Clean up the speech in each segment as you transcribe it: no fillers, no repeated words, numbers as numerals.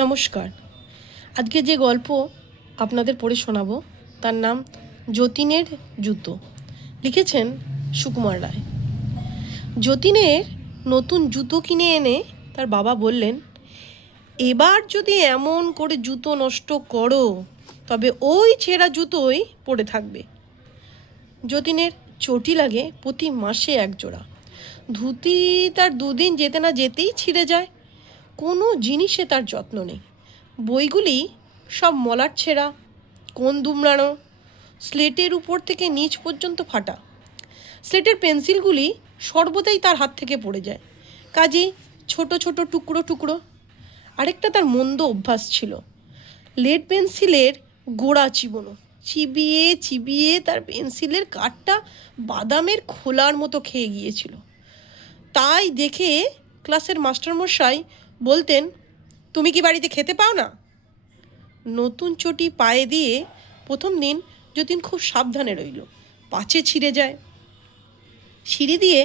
নমস্কার। আজকে যে গল্প আপনাদের পড়ে শোনাবো তার নাম যতীনের জুতো। লিখেছেন সুকুমার রায়। যতীনের নতুন জুতো কিনে এনে তার বাবা বললেন, এবার যদি এমন করে জুতো নষ্ট করো তবে ওই ছেঁড়া জুতোই পড়ে থাকবে। যতীনের চটি লাগে প্রতি মাসে এক জোড়া। ধুতি তার দুদিন যেতে না যেতেই ছিঁড়ে যায়। কোনো জিনিসে তার যত্ন নেই। বইগুলি সব মলাট ছেঁড়া, কোণ দুমড়ানো, স্লেটের উপর থেকে নিচ পর্যন্ত ফাটা। স্লেটের পেন্সিলগুলি সর্বদাই তার হাত থেকে পড়ে যায়, কাজেই ছোট ছোট টুকরো টুকরো। আরেকটা তার মন্দ অভ্যাস ছিল, লেড পেন্সিলের গোড়া চিবোনো। চিবিয়ে চিবিয়ে তার পেন্সিলের কাঠটা বাদামের খোলার মতো খেয়ে গিয়েছিল। তাই দেখে ক্লাসের মাস্টারমশাই বলতেন, তুমি কি বাড়িতে খেতে পাও না? নতুন চটি পায়ে দিয়ে প্রথম দিন যতীন খুব সাবধানে রইল, পাছে ছিঁড়ে যায়। সিঁড়ি দিয়ে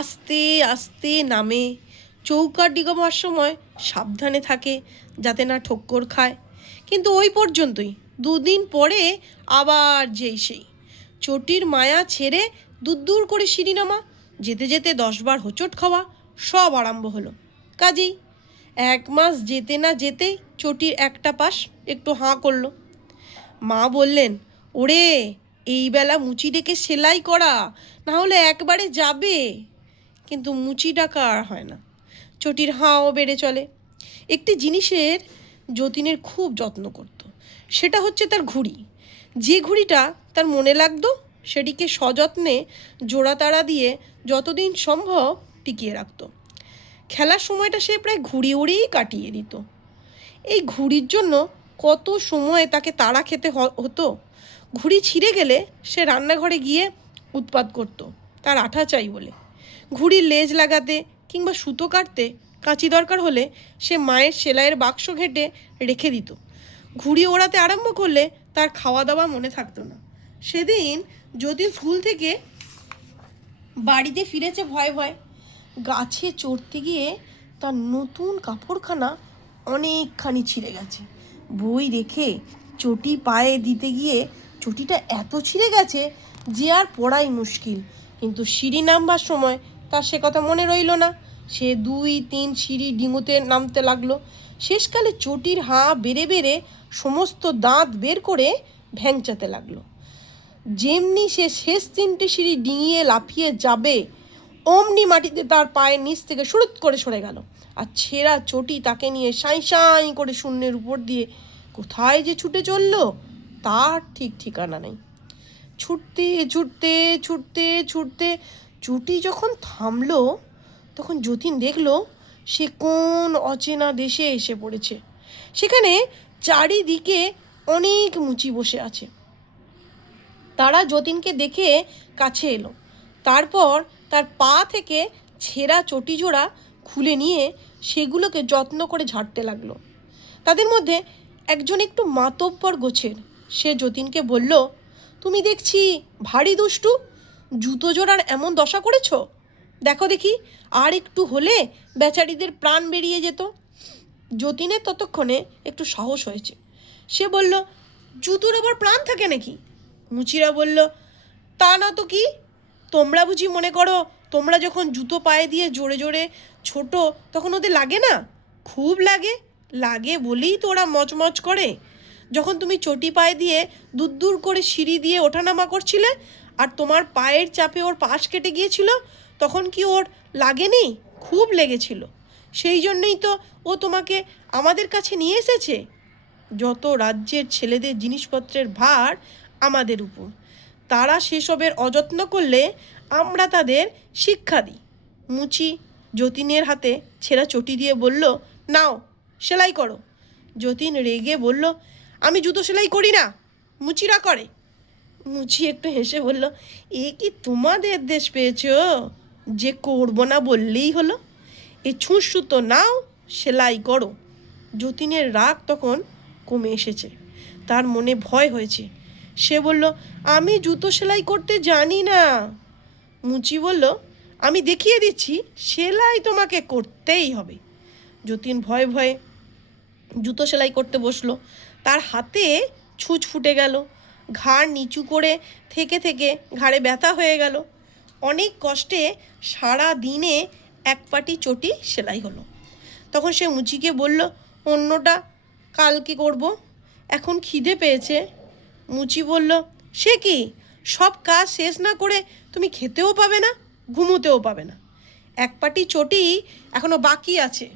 আস্তে আস্তে নামে, চৌকার ডিগাবার সময় সাবধানে থাকে যাতে না ঠক্কর খায়। কিন্তু ওই পর্যন্তই। দুদিন পরে আবার যেই সেই চটির মায়া ছেড়ে দূর করে সিঁড়ি নামা, যেতে যেতে 10 বার হোঁচট খাওয়া, সব আরম্ভ হলো। কাজেই 1 মাস যেতে না যেতেই চটির একটা পাশ একটু হাঁ করলো। মা বললেন, ওরে এই বেলা মুচি ডেকে সেলাই করা, না হলে একবারে যাবে। কিন্তু মুচি ডাকা আর হয় না, চটির হাঁও বেড়ে চলে। একটি জিনিসের যতীনের খুব যত্ন করত, সেটা হচ্ছে তার ঘুড়ি। যে ঘুড়িটা তার মনে লাগতো সেটিকে সযত্নে জোড়া তাড়া দিয়ে যতদিন সম্ভব টিকিয়ে রাখত। খেলার সময়টা সে প্রায় ঘুড়ি উড়েই কাটিয়ে দিত। এই ঘুড়ির জন্য কত সময় তাকে তাড়া খেতে হতো। ঘুড়ি ছিঁড়ে গেলে সে রান্নাঘরে গিয়ে উৎপাত করত তার আঠা চাই বলে। ঘুড়ির লেজ লাগাতে কিংবা সুতো কাটতে কাঁচি দরকার হলে সে মায়ের সেলাইয়ের বাক্স ঘেঁটে রেখে দিত। ঘুড়ি ওড়াতে আরম্ভ করলে তার খাওয়া দাওয়া মনে থাকতো না। সেদিন যতীন স্কুল থেকে বাড়িতে ফিরেছে ভয় ভয়। গাছে চড়তে গিয়ে তার নতুন কাপড়খানা অনেকখানি ছিঁড়ে গেছে। বই রেখে চটি পায়ে দিতে গিয়ে চটিটা এত ছিঁড়ে গেছে যে আর পড়াই মুশকিল। কিন্তু সিঁড়ি নামবার সময় তার সে কথা মনে রইল না। সে 2-3 সিঁড়ি ডিঙোতে নামতে লাগলো। শেষকালে চটির হাঁ বেড়ে বেড়ে সমস্ত দাঁত বের করে ভ্যাংচাতে লাগলো। যেমনি সে শেষ 3টে সিঁড়ি ডিঙিয়ে লাফিয়ে যাবে, অমনি মাটিতে তার পায়ের নিচ থেকে সুরুত করে সরে গেল। আর ছেঁড়া চটি তাকে নিয়ে সাঁই সাঁই করে শূন্যের উপর দিয়ে কোথায় যে ছুটে চলল তার ঠিক ঠিকানা নেই। ছুটতে ছুটতে ছুটতে ছুটতে চটি যখন থামলো, তখন যতীন দেখল সে কোন অচেনা দেশে এসে পড়েছে। সেখানে চারিদিকে অনেক মুচি বসে আছে। তারা যতীনকে দেখে কাছে এলো। তারপর তার পা থেকে ছেঁড়া চটি জোড়া খুলে নিয়ে সেগুলোকে যত্ন করে ঝাড়তে লাগলো। তাদের মধ্যে একজন একটু মাতব্বর গোছের। সে যতীনকে বলল, তুমি দেখছি ভারী দুষ্টু, জুতো জোড়ার এমন দশা করেছ। দেখো দেখি, আর একটু হলে বেচারিদের প্রাণ বেরিয়ে যেত। যতীনের ততক্ষণে একটু সাহস হয়েছে। সে বলল, জুতোর আবার প্রাণ থাকে নাকি? মুচিরা বলল, তা না তো কি, তোমরা বুঝি মনে করো তোমরা যখন জুতো পায়ে দিয়ে জোরে জোরে ছোটো তখন ওদের লাগে না? খুব লাগে, লাগে বলেই তো ওরা মচমচ করে। যখন তুমি চটি পায়ে দিয়ে দূর করে সিঁড়ি দিয়ে ওঠানামা করছিলে আর তোমার পায়ের চাপে ওর পাশ কেটে গিয়েছিল, তখন কি ওর লাগেনি? খুব লেগেছিল। সেই জন্যই তো ও তোমাকে আমাদের কাছে নিয়ে এসেছে। যত রাজ্যের ছেলেদের জিনিসপত্রের ভার আমাদের উপর, তারা সেসবের অযত্ন করলে আমরা তাদের শিক্ষা দিই। মুচি যতীনের হাতে ছেঁড়া চটি দিয়ে বলল, নাও সেলাই করো। যতীন রেগে বলল, আমি জুতো সেলাই করি না, মুচিরা করে। মুচি একটু হেসে বলল, এ কি তোমাদের দেশ পেয়েছ যে করবো না বললেই হলো? এ ছুঁচ সুতো নাও, সেলাই করো। যতীনের রাগ তখন কমে এসেছে, তার মনে ভয় হয়েছে। সে বলল, আমি জুতো সেলাই করতে জানি না। মুচি বলল, আমি দেখিয়ে দিচ্ছি, সেলাই তোমাকে করতেই হবে। যতীন ভয়ে ভয়ে জুতো সেলাই করতে বসলো। তার হাতে ছুঁচ ফুটে গেল, ঘাড় নিচু করে থেকে থেকে ঘাড়ে ব্যথা হয়ে গেল। অনেক কষ্টে সারা দিনে এক পাটি চটি সেলাই হলো। তখন সে মুচিকে বলল, অন্যটা কালকে করব, এখন খিদে পেয়েছে। মুচি বলল, সে কি, সব কাজ শেষ না করে তুমি খেতেও পাবে না, ঘুমোতেও পাবে না। এক পাটি চটি এখনো বাকি আছে।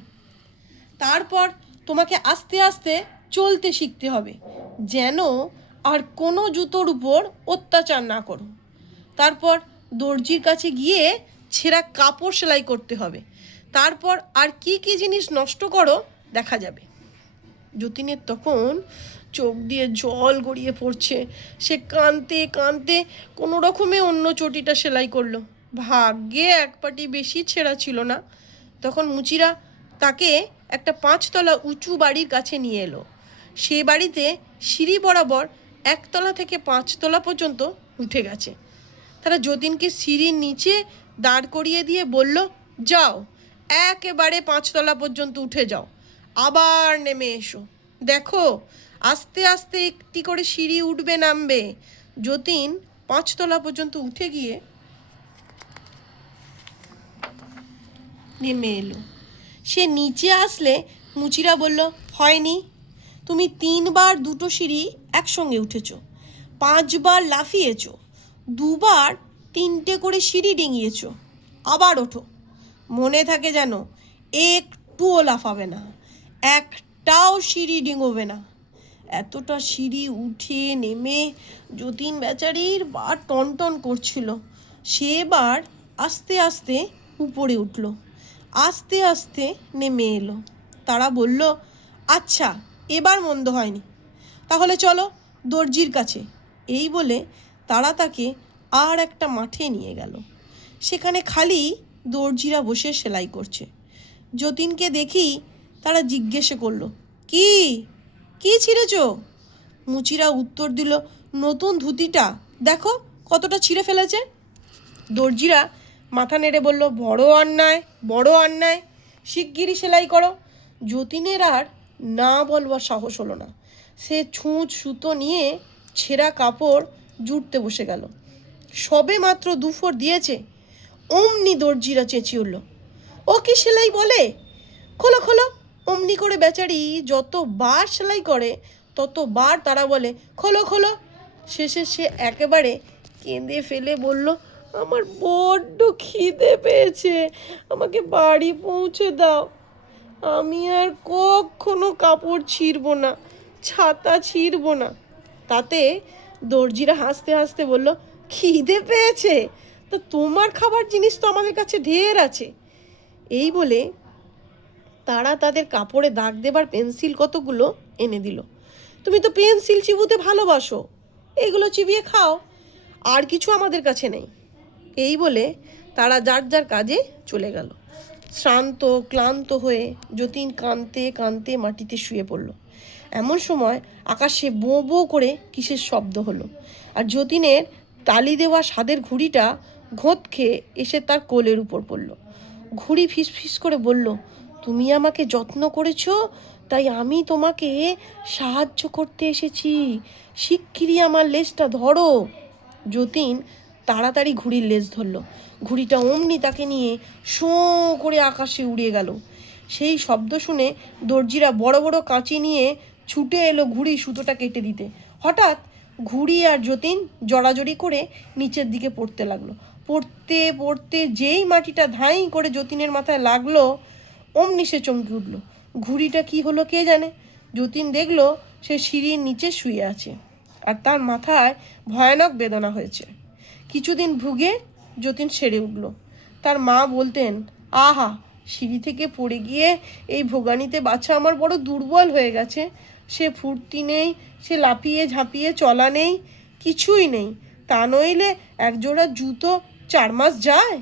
তারপর তোমাকে আস্তে আস্তে চলতে শিখতে হবে, যেন আর কোনো জুতোর উপর অত্যাচার না করো। তারপর দর্জির কাছে গিয়ে ছেঁড়া কাপড় সেলাই করতে হবে। তারপর আর কি কি জিনিস নষ্ট করো দেখা যাবে। যতীনের তখন চোখ দিয়ে জল গড়িয়ে পড়ছে। সে কাঁদতে কাঁদতে কোনো রকমে অন্য চটিটা সেলাই করলো। ভাগ্যে এক পাটি বেশি ছেঁড়া ছিল না। তখন মুচিরা তাকে একটা 5 তলা উঁচু বাড়ির কাছে নিয়ে এলো। সে বাড়িতে সিঁড়ি বরাবর 1 তলা থেকে 5 তলা পর্যন্ত উঠে গেছে। তারা যতীনকে সিঁড়ির নিচে দাঁড় করিয়ে দিয়ে বলল, যাও, একেবারে 5 তলা পর্যন্ত উঠে যাও, আবার নেমে এসো। দেখো, আস্তে আস্তে একটি করে সিঁড়ি উঠবে নামবে। যতীন 5 তলা পর্যন্ত উঠে গিয়ে নেমে এলো। সে নিচে আসলে মুচিরা বলল, হয়নি, তুমি 3 বার 2টো সিঁড়ি একসঙ্গে উঠেছ, 5 বার লাফিয়েছ, 2 বার 3টে করে সিঁড়ি ডিঙিয়েছ, আবার ওঠো। মনে থাকে যেন একটুও লাফাবে না, একটাও সিঁড়ি ডিঙোবে না। এতটা সিঁড়ি উঠে নেমে যতীন বেচারির পা টনটন করছিল। সে এবার আস্তে আস্তে উপরে উঠল, আস্তে আস্তে নেমে এলো। তারা বলল, আচ্ছা, এবার মন্দ হয়নি, তাহলে চলো দর্জির কাছে। এই বলে তারা তাকে আর একটা মাঠে নিয়ে গেল। সেখানে খালি দর্জিরা বসে সেলাই করছে। যতীনকে দেখি তারা জিজ্ঞেস করলো, কি কি ছিঁড়েছ? মুচিরা উত্তর দিল, নতুন ধুতিটা দেখো কতটা ছিঁড়ে ফেলেছে। দর্জিরা মাথা নেড়ে বলল, বড় অন্যায়, বড় অন্যায়, শিগগিরই সেলাই করো। যতীনের আর না বলবার সাহস হলো না। সে ছুঁচ সুতো নিয়ে ছেঁড়া কাপড় জুড়তে বসে গেল। সবে মাত্র 2 ফোঁট দিয়েছে, অমনি দর্জিরা চেঁচিয়ে উঠল, ও কি সেলাই বলে, খোলো খোলো। অমনি করে বেচারি যতবার সেলাই করে ততবার তারা বলে, খোলো খোলো। শেষে সে একেবারে কেঁদে ফেলে বলল, আমার বড্ড খিদে পেয়েছে, আমাকে বাড়ি পৌঁছে দাও, আমি আর কখনো কাপড় ছিঁড়ব না, ছাতা ছিঁড়ব না। তাতে দর্জিরা হাসতে হাসতে বলল, খিদে পেয়েছে তো তোমার খাবার জিনিস তো আমাদের কাছে ঢের আছে। এই বলে তারা তাদের কাপড়ে দাগ দেবার পেন্সিল কতগুলো এনে দিল। তুমি তো পেন্সিল চিবুতে ভালোবাসো, এইগুলো চিবিয়ে খাও, আর কিছু আমাদের কাছে নেই। এই বলে তারা যার যার কাজে চলে গেল। শ্রান্ত ক্লান্ত হয়ে যতীন কাঁদতে কাঁদতে মাটিতে শুয়ে পড়ল। এমন সময় আকাশে বোঁ বোঁ করে কিসের শব্দ হলো, আর যতীনের তালি দেওয়া স্বাদের ঘুড়িটা ঘোঁত খেয়ে এসে তার কোলের উপর পড়ল। ঘুড়ি ফিসফিস করে বলল, তুমি আমাকে যত্ন করেছ, তাই আমি তোমাকে সাহায্য করতে এসেছি, শিগগিরই আমার লেজটা ধরো। যতীন তাড়াতাড়ি ঘুড়ির লেজ ধরল। ঘুড়িটা অমনি তাকে নিয়ে শোঁ করে আকাশে উড়ে গেল। সেই শব্দ শুনে দর্জিরা বড় বড় কাঁচি নিয়ে ছুটে এলো ঘুড়ি সুতোটা কেটে দিতে। হঠাৎ ঘুড়ি আর যতীন জড়াজড়ি করে নিচের দিকে পড়তে লাগলো। পড়তে পড়তে যেই মাটিটা ধাই করে যতীনের মাথায় লাগলো, অমনি সে চমকে উঠল। ঘুড়িটা কি হলো কে জানে। যতীন দেখলো সে সিঁড়ির নিচে শুয়ে আছে, আর তার মাথায় ভয়ানক বেদনা হয়েছে। কিছুদিন ভুগে যতীন সেরে উঠল। তার মা বলতেন, আহা, সিঁড়ি থেকে পড়ে গিয়ে এই ভোগানিতে বাচ্চা আমার বড় দুর্বল হয়ে গেছে, সে ফুর্তি নেই, সে লাফিয়ে ঝাঁপিয়ে চলা নেই, কিছুই নেই, তা নইলে একজোড়া জুতো 4 মাস যায়।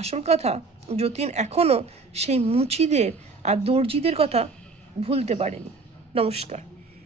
আসল কথা, যতীন এখনও সেই মুচিদের আর দর্জিদের কথা ভুলতে পারেনি। নমস্কার।